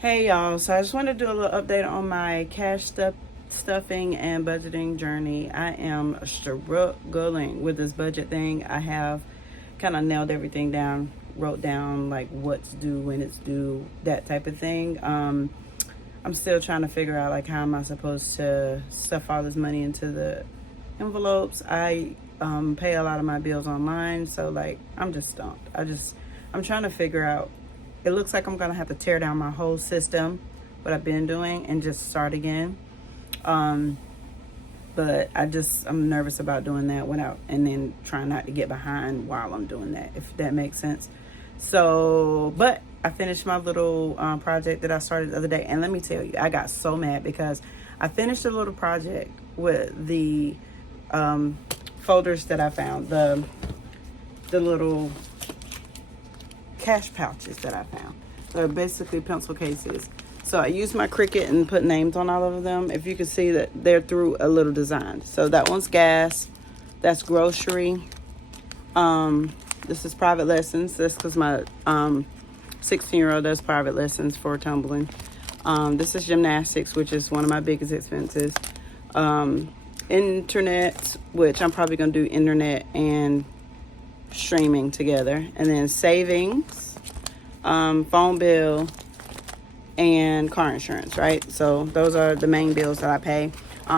Hey y'all, so I just want to do a little update on my stuffing and budgeting journey. I am struggling with this budget thing. I have kind of nailed everything down, wrote down like what's due, when it's due, that type of thing. I'm still trying to figure out like how am I supposed to stuff all this money into the envelopes. I pay a lot of my bills online, so like I'm just stumped. I'm trying to figure out. It looks like I'm gonna have to tear down my whole system, what I've been doing, and just start again. But I'm nervous about doing that without, and then trying not to get behind while I'm doing that, if that makes sense. So, but I finished my little project that I started the other day, and let me tell you, I got so mad because I finished a little project with the folders that I found, the little cash pouches that I found. They're basically pencil cases. So I used my Cricut and put names on all of them. If you can see that they're through a little design. So that one's gas. That's grocery. This is private lessons. That's because my 16-year-old does private lessons for tumbling. This is gymnastics, which is one of my biggest expenses. Internet, which I'm probably going to do internet and streaming together. And then savings, phone bill, and car insurance, right? So those are the main bills that I pay.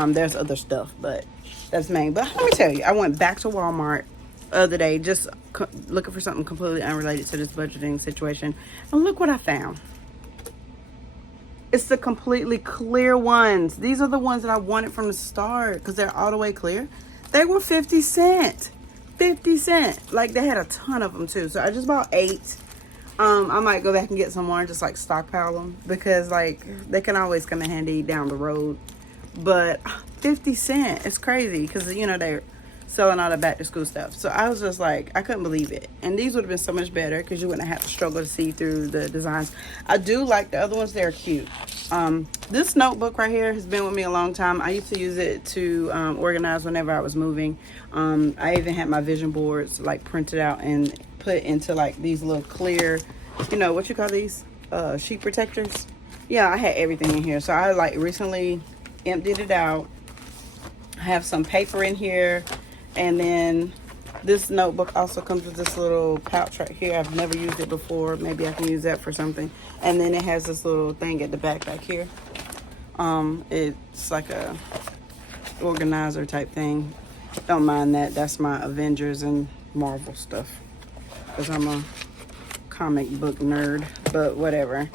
There's other stuff, but that's main. But let me tell you, I went back to Walmart the other day just looking for something completely unrelated to this budgeting situation, and look what I found. It's the completely clear ones. These are the ones that I wanted from the start because they're all the way clear. They were 50 cents. 50 cents. Like, they had a ton of them too. So I just bought 8. I might go back and get some more and just like stockpile them because like they can always come in handy down the road. But 50 cents, it's crazy because they're selling all the back to school stuff. So I was just like, I couldn't believe it. And these would have been so much better because you wouldn't have to struggle to see through the designs. I do like the other ones. They're cute. This notebook right here has been with me a long time. I used to use it to organize whenever I was moving. I even had my vision boards like printed out and put into like these little clear, what you call these? Sheet protectors. Yeah, I had everything in here. So I like recently emptied it out. I have some paper in here. And then this notebook also comes with this little pouch right here. I've never used it before. Maybe I can use that for something. And then it has this little thing at the back here. It's like a organizer type thing. Don't mind that. That's my Avengers and Marvel stuff. Because I'm a comic book nerd. But whatever.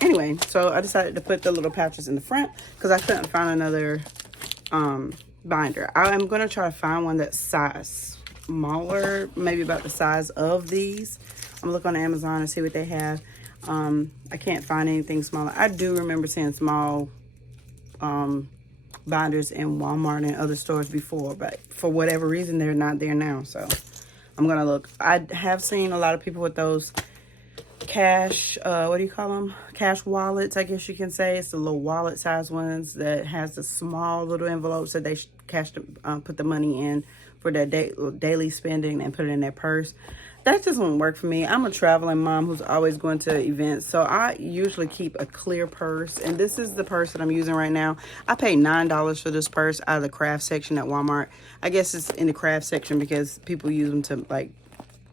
Anyway, so I decided to put the little pouches in the front because I couldn't find another binder. I'm going to try to find one that's size smaller, maybe about the size of these. I'm looking on Amazon and see what they have. I can't find anything smaller. I do remember seeing small binders in Walmart and other stores before, but for whatever reason they're not there now. So I'm gonna look. I have seen a lot of people with those cash, what do you call them? Cash wallets, I guess you can say. It's the little wallet size ones that has the small little envelopes that they put the money in for their daily spending and put it in their purse. That just won't work for me. I'm a traveling mom who's always going to events, so I usually keep a clear purse, and this is the purse that I'm using right now. I paid $9 for this purse out of the craft section at Walmart. I guess it's in the craft section because people use them to like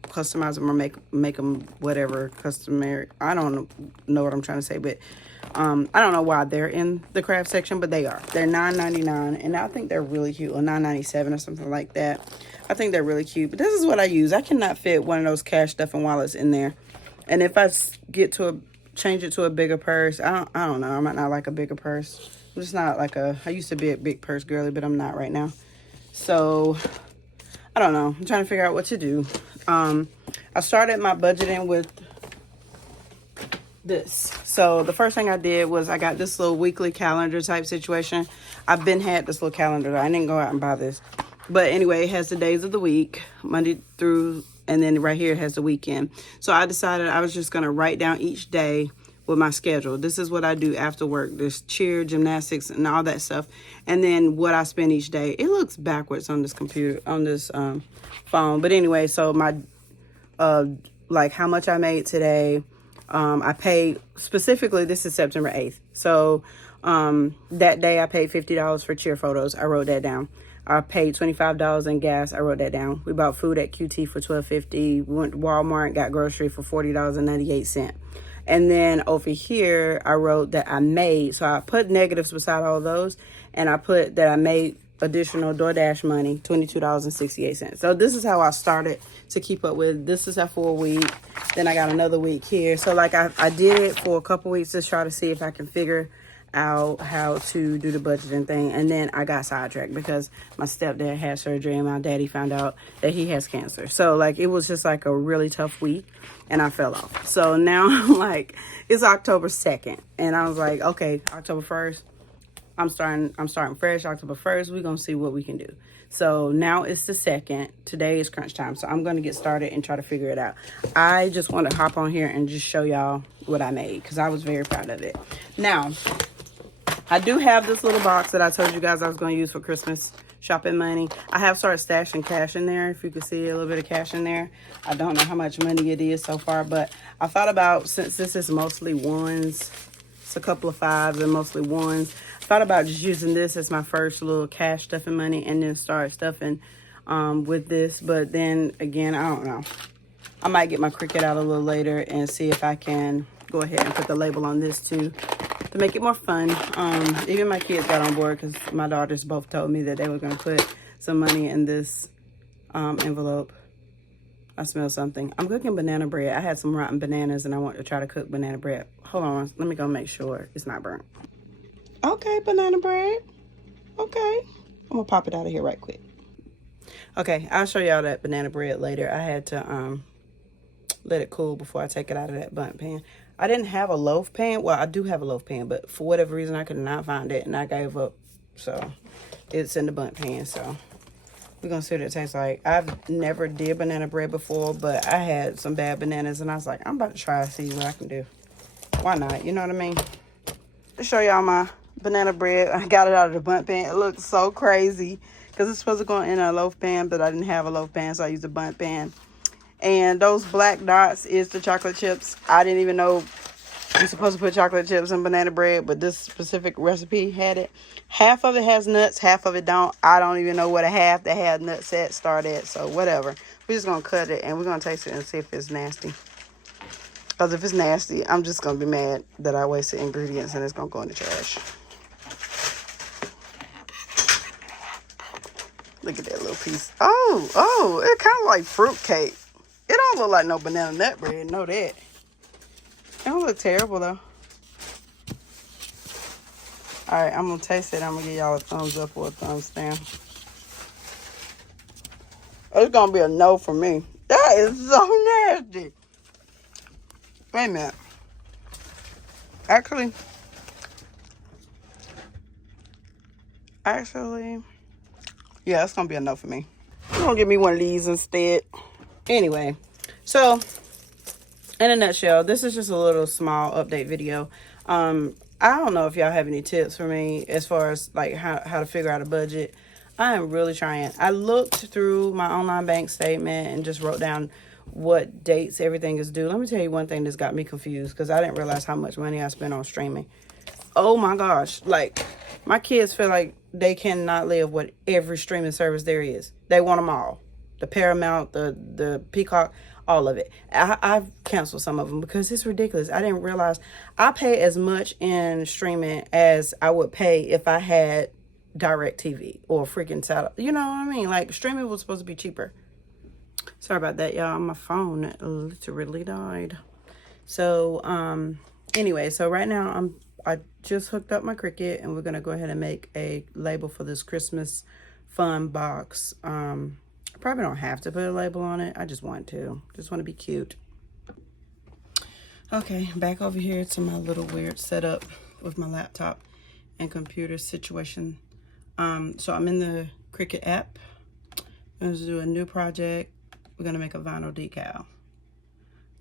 customize them or make them whatever customary. I don't know what I'm trying to say, but I don't know why they're in the craft section, but they are. They're $9.99, and I think they're really cute, or $9.97 or something like that. I think they're really cute, but this is what I use. I cannot fit one of those cash stuffing wallets in there, and if I change it to a bigger purse, I don't know. I might not like a bigger purse. I'm just not like I used to be a big purse girly, but I'm not right now. So I don't know. I'm trying to figure out what to do. I started my budgeting with this. So the first thing I did was I got this little weekly calendar type situation. I've had this little calendar. I didn't go out and buy this. But anyway, it has the days of the week, Monday through, and then right here it has the weekend. So I decided I was just going to write down each day with my schedule. This is what I do after work. There's cheer, gymnastics, and all that stuff. And then what I spend each day. It looks backwards on this computer, on this phone. But anyway, so my, like how much I made today, I paid, specifically, this is September 8th. So that day I paid $50 for cheer photos. I wrote that down. I paid $25 in gas. I wrote that down. We bought food at QT for $12.50. We went to Walmart, got grocery for $40.98. And then over here, I wrote that I made. So I put negatives beside all those. And I put that I made additional DoorDash money, $22.68. So this is how I started to keep up with. This is for a week. Then I got another week here. So like I did it for a couple weeks to try to see if I can figure out how to do the budgeting thing. And then I got sidetracked because my stepdad had surgery and my daddy found out that he has cancer. So like it was just like a really tough week and I fell off. So now I'm like, it's October 2nd and I was like, okay, October 1st. I'm starting fresh October 1st. We're going to see what we can do. So now it's the 2nd. Today is crunch time. So I'm going to get started and try to figure it out. I just want to hop on here and just show y'all what I made because I was very proud of it. Now, I do have this little box that I told you guys I was going to use for Christmas shopping money. I have started stashing cash in there. If you can see a little bit of cash in there. I don't know how much money it is so far, but I thought about, since this is mostly ones, it's a couple of fives and mostly ones, thought about just using this as my first little cash stuffing money and then start stuffing with this. But then again, I don't know. I might get my Cricut out a little later and see if I can go ahead and put the label on this too to make it more fun. Even my kids got on board because my daughters both told me that they were going to put some money in this envelope. I smell something. I'm cooking banana bread. I had some rotten bananas and I want to try to cook banana bread. Hold on. Let me go make sure it's not burnt. Okay, banana bread. Okay. I'm going to pop it out of here right quick. Okay, I'll show y'all that banana bread later. I had to let it cool before I take it out of that bundt pan. I didn't have a loaf pan. Well, I do have a loaf pan, but for whatever reason, I could not find it, and I gave up. So, it's in the bundt pan, so we're going to see what it tastes like. I've never did banana bread before, but I had some bad bananas, and I was like, I'm about to try to see what I can do. Why not? You know what I mean? To show y'all my banana bread. I got it out of the bundt pan. It looks so crazy because it's supposed to go in a loaf pan, but I didn't have a loaf pan, so I used a bundt pan. And those black dots is the chocolate chips. I didn't even know you're supposed to put chocolate chips in banana bread, but this specific recipe had it. Half of it has nuts, half of it don't. I don't even know what a half that had nuts at start at, so whatever. We're just going to cut it, and we're going to taste it and see if it's nasty. Because if it's nasty, I'm just going to be mad that I wasted ingredients, and it's going to go in the trash. Look at that little piece. Oh, it's kind of like fruit cake. It don't look like no banana nut bread. Know that. It don't look terrible, though. All right, I'm going to taste it. I'm going to give y'all a thumbs up or a thumbs down. It's going to be a no for me. That is so nasty. Wait a minute. Actually, yeah, it's going to be a no for me. I'm going to give me one of these instead. Anyway, so in a nutshell, this is just a little small update video. I don't know if y'all have any tips for me as far as like how to figure out a budget. I am really trying. I looked through my online bank statement and just wrote down what dates everything is due. Let me tell you one thing that's got me confused because I didn't realize how much money I spent on streaming. Oh my gosh, like my kids feel like they cannot live with every streaming service there is. They want them all. The Paramount, the Peacock, all of it. I've canceled some of them because it's ridiculous. I didn't realize I pay as much in streaming as I would pay if I had DirecTV or freaking satellite. You know what I mean? Like streaming was supposed to be cheaper. Sorry about that, y'all. My phone literally died. So, anyway, so right now I just hooked up my Cricut and we're gonna go ahead and make a label for this Christmas fun box. I probably don't have to put a label on it. I just want to. Just want to be cute. Okay, back over here to my little weird setup with my laptop and computer situation. So I'm in the Cricut app. I'm going to do a new project. We're going to make a vinyl decal.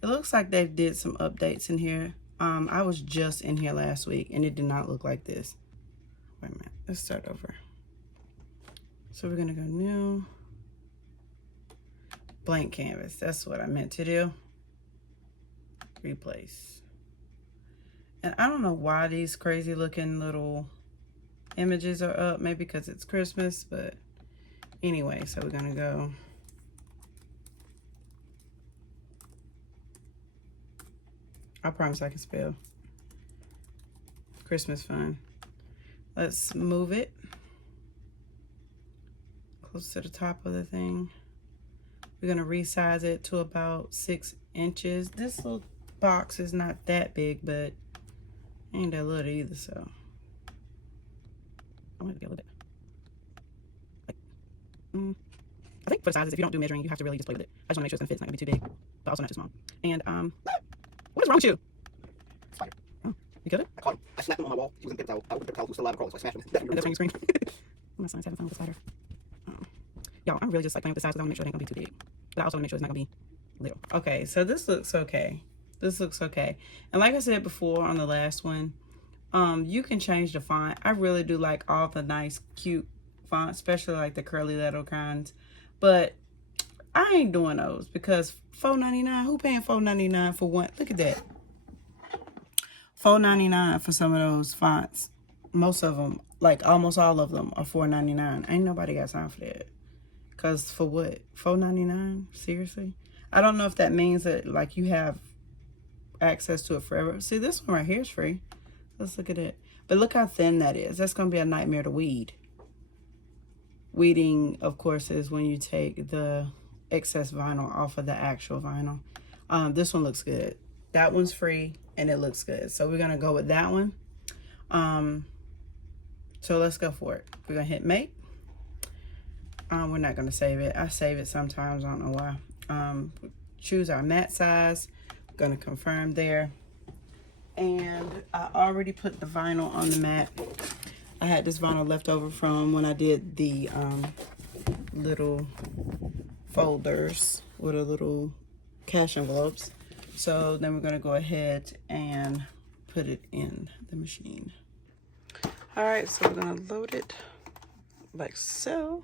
It looks like they did some updates in here. I was just in here last week and it did not look like this. Wait a minute. Let's start over. So we're going to go new. Blank canvas. That's what I meant to do. replace. And I don't know why these crazy looking little images are up. Maybe because it's Christmas, but anyway, so we're gonna go. I promise I can spell. Christmas fun. Let's move it close to the top of the thing. We're gonna resize it to about 6 inches. This little box is not that big, but ain't that little either, so I'm gonna get a little bit. Like, I think for the sizes, if you don't do measuring, you have to really just play with it. I just wanna make sure it's gonna fit. It's not gonna be too big, but also not too small. And what is wrong with you? Spider. Oh, you killed it? I caught him. I snapped him on my wall. He was in the paper towel. The paper towel was still alive and crawling, so I smashed him. And that's when you scream. My son's having fun with the spider. Y'all, I'm really just like playing with the size because I want to make sure it ain't gonna be too big. But I also want to make sure it's not gonna be little. Okay, so this looks okay. This looks okay. And like I said before on the last one, you can change the font. I really do like all the nice, cute fonts, especially like the curly letter kinds. But I ain't doing those because $4.99. Who paying $4.99 for one? Look at that. $4.99 for some of those fonts. Most of them, like almost all of them, are $4.99. Ain't nobody got time for that. Cause for what? $4.99? Seriously? I don't know if that means that like you have access to it forever. See, this one right here is free. Let's look at it. But look how thin that is. That's gonna be a nightmare to weed. Weeding, of course, is when you take the excess vinyl off of the actual vinyl. This one looks good. That one's free and it looks good. So we're gonna go with that one. So let's go for it. We're gonna hit make. We're not gonna save it. I save it sometimes, I don't know why. Choose our mat size. Gonna confirm there. And I already put the vinyl on the mat. I had this vinyl left over from when I did the little folders with the little cash envelopes. So then we're gonna go ahead and put it in the machine. All right, so we're gonna load it like so.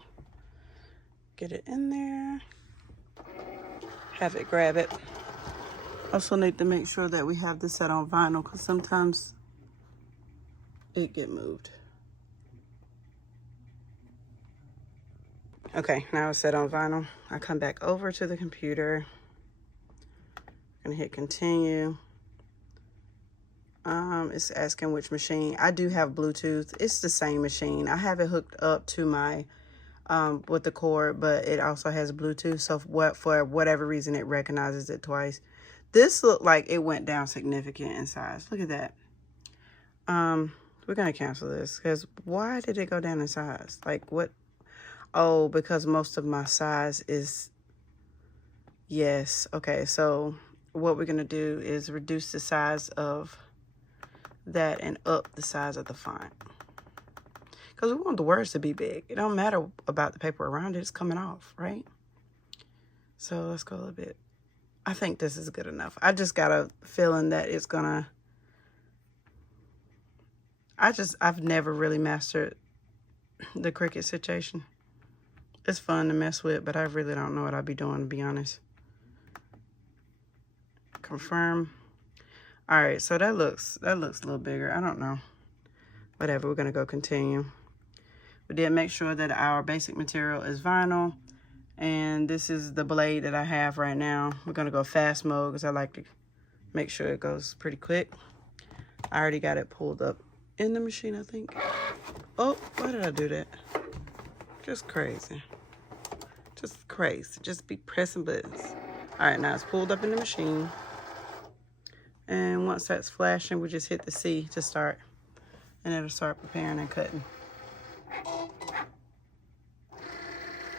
Get it in there. Have it grab it. Also need to make sure that we have this set on vinyl because sometimes it get moved. Okay, now it's set on vinyl. I come back over to the computer. I'm gonna hit continue. It's asking which machine. I do have Bluetooth. It's the same machine. I have it hooked up to my with the cord, but it also has Bluetooth. So for whatever reason, it recognizes it twice. This looked like it went down significant in size. Look at that. We're gonna cancel this because why did it go down in size? Like what? Oh, because most of my size is, yes. Okay, so what we're gonna do is reduce the size of that and up the size of the font. Because we want the words to be big. It don't matter about the paper around it. It's coming off, right? So let's go a little bit. I think this is good enough. I just got a feeling that it's gonna... I've never really mastered the Cricut situation. It's fun to mess with, but I really don't know what I'll be doing, to be honest. Confirm. All right, so that looks a little bigger. I don't know. Whatever, we're gonna go continue. We did make sure that our basic material is vinyl, and this is the blade that I have right now. We're gonna go fast mode because I like to make sure it goes pretty quick. I already got it pulled up in the machine, I think. Oh, why did I do that? Just crazy. Just crazy. Just be pressing buttons. All right, now it's pulled up in the machine. And once that's flashing, we just hit the C to start. And it'll start preparing and cutting. I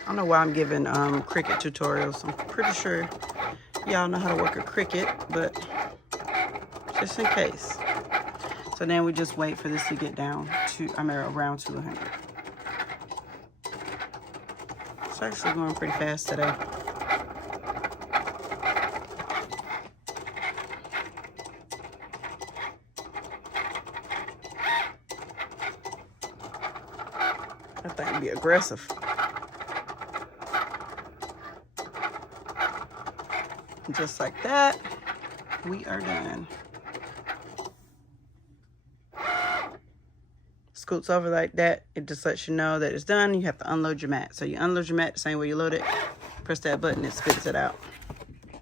don't know why I'm giving Cricut tutorials. I'm pretty sure y'all know how to work a Cricut, but just in case. So then we just wait for this to get down to, around 200. It's actually going pretty fast today. That thing be aggressive. Just like that. we are done. Scoots over like that. It just lets you know that it's done. You have to unload your mat. So you unload your mat the same way you load it. Press that button, it spits it out. And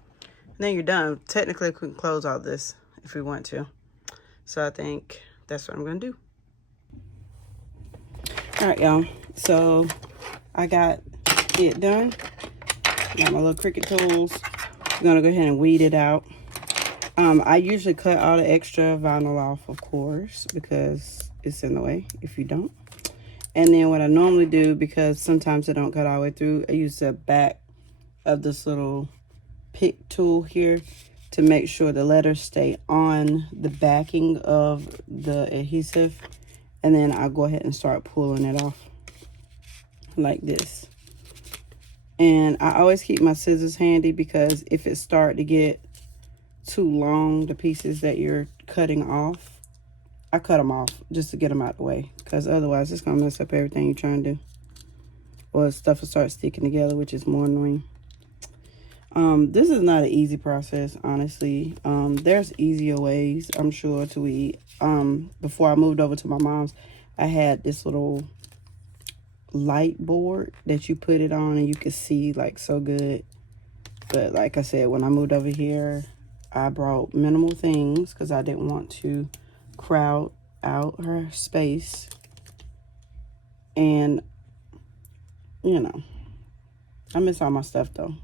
then you're done. Technically, we can close all this if we want to. So I think that's what I'm going to do. All right, y'all. So I got it done. Got my little Cricut tools. I'm going to go ahead and weed it out. I usually cut all the extra vinyl off, of course, because it's in the way if you don't. And then what I normally do, because sometimes I don't cut all the way through, I use the back of this little pick tool here to make sure the letters stay on the backing of the adhesive. And then I'll go ahead and start pulling it off like this. And I always keep my scissors handy, because if it start to get too long, the pieces that you're cutting off, I cut them off just to get them out the way, because otherwise it's gonna mess up everything you're trying to do, or stuff will start sticking together, which is more annoying. This is not an easy process, honestly. There's easier ways, I'm sure, to weed. Before I moved over to my mom's, I had this little light board that you put it on and you could see like so good. But like I said, when I moved over here, I brought minimal things because I didn't want to crowd out her space. And you know, I miss all my stuff though.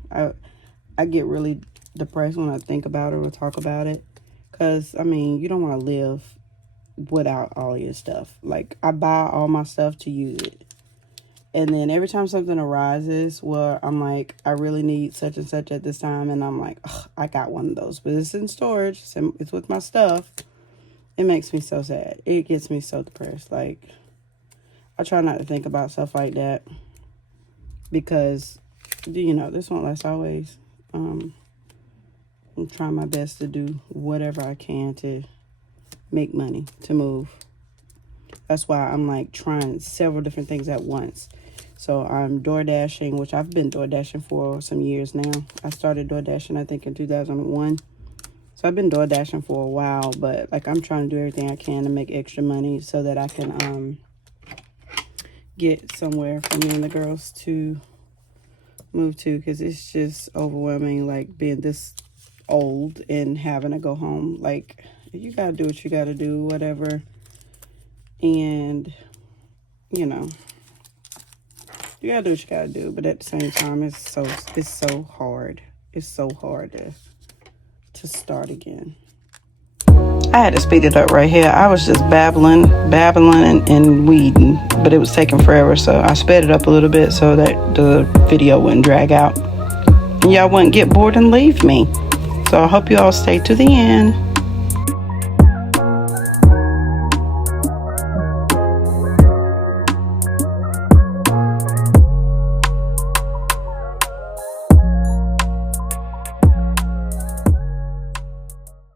I get really depressed when I think about it or talk about it, because I mean, you don't want to live without all your stuff. Like, I buy all my stuff to use it, and then every time something arises where I'm like, I really need such and such at this time, and I'm like, I got one of those, but it's in storage, it's with my stuff, it makes me so sad. It gets me so depressed. Like, I try not to think about stuff like that, because you know, this won't last always. I'm trying my best to do whatever I can to make money, to move. That's why I'm like trying several different things at once. So I'm door dashing, which I've been door dashing for some years now. I started door dashing, I think, in 2001. So I've been door dashing for a while, but like, I'm trying to do everything I can to make extra money so that I can get somewhere for me and the girls to move to, because it's just overwhelming, like being this old and having to go home. Like, you gotta do what you gotta do, whatever. And you know, you gotta do what you gotta do, but at the same time, it's so hard. It's so hard to start again. I had to speed it up right here. I was just babbling and weeding, but it was taking forever, so I sped it up a little bit so that the video wouldn't drag out and y'all wouldn't get bored and leave me. So I hope you all stay to the end.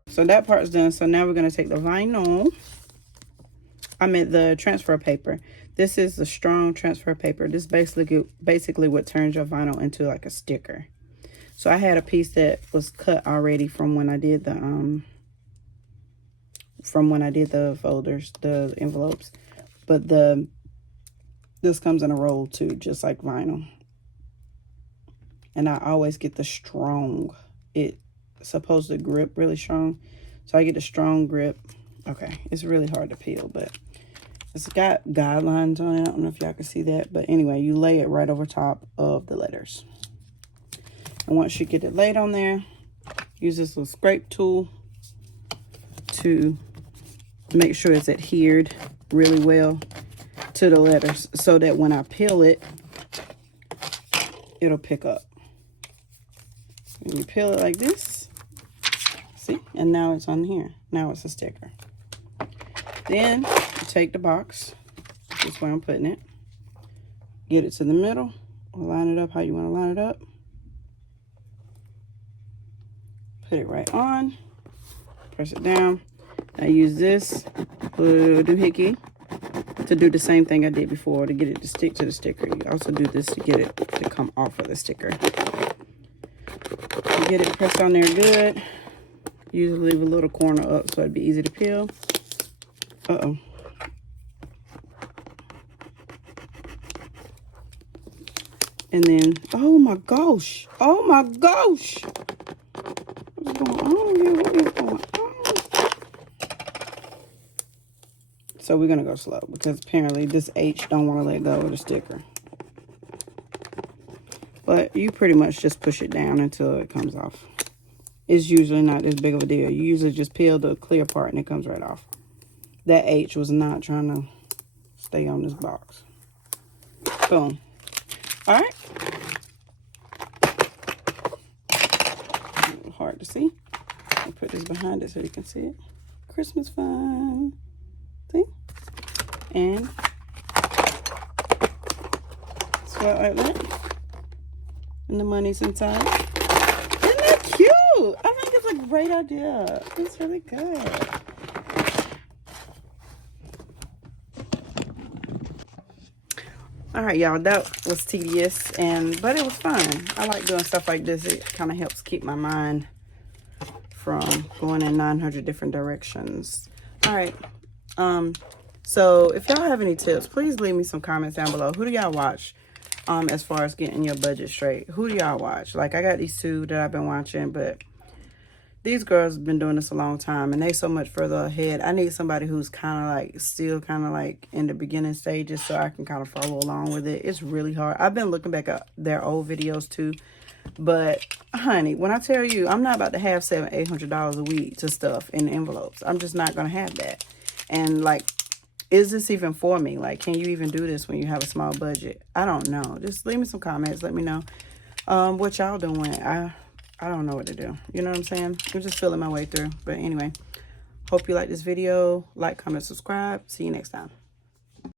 So that part's done. So now we're going to take the vinyl. I meant the transfer paper. This is the strong transfer paper. This basically what turns your vinyl into like a sticker. So I had a piece that was cut already from when I did the folders, the envelopes. But this comes in a roll too, just like vinyl. And I always get the strong. It's supposed to grip really strong, so I get a strong grip. Okay, it's really hard to peel, but it's got guidelines on it. I don't know if y'all can see that, but anyway, you lay it right over top of the letters. And once you get it laid on there, use this little scrape tool to make sure it's adhered really well to the letters, so that when I peel it, it'll pick up. And you peel it like this. See? And now it's on here. Now it's a sticker. Then you take the box. This is where I'm putting it. Get it to the middle. Line it up how you want to line it up. Put it right on. Press it down. I use this little doohickey to do the same thing I did before, to get it to stick to the sticker. You also do this to get it to come off of the sticker. You get it pressed on there good. Usually leave a little corner up so it'd be easy to peel. Uh-oh. And then, oh my gosh. Oh my gosh. What's going on here? What is going on? So we're going to go slow because apparently this H don't want to let go of the sticker. But you pretty much just push it down until it comes off. It's usually not this big of a deal. You usually just peel the clear part and it comes right off. That H was not trying to stay on this box. Boom. All right. A little hard to see. I'll put this behind it so you can see it. Christmas fun. See? And swell like that. And the money's inside. Isn't that cute? I think it's a great idea. It's really good. All right, y'all, that was tedious, but it was fun. I like doing stuff like this. It kind of helps keep my mind from going in 900 different directions. All right. So if y'all have any tips, please leave me some comments down below. Who do y'all watch as far as getting your budget straight? Who do y'all watch? Like, I got these two that I've been watching, but these girls have been doing this a long time and they so much further ahead. I need somebody who's kind of like still kind of like in the beginning stages so I can kind of follow along with it. It's really hard. I've been looking back at their old videos too, but honey, when I tell you I'm not about to have $700-800 a week to stuff in envelopes, I'm just not gonna have that. And like, is this even for me? Like, can you even do this when you have a small budget? I don't know. Just leave me some comments. Let me know what y'all doing. I don't know what to do. You know what I'm saying? I'm just feeling my way through. But anyway, hope you like this video. Like, comment, subscribe. See you next time.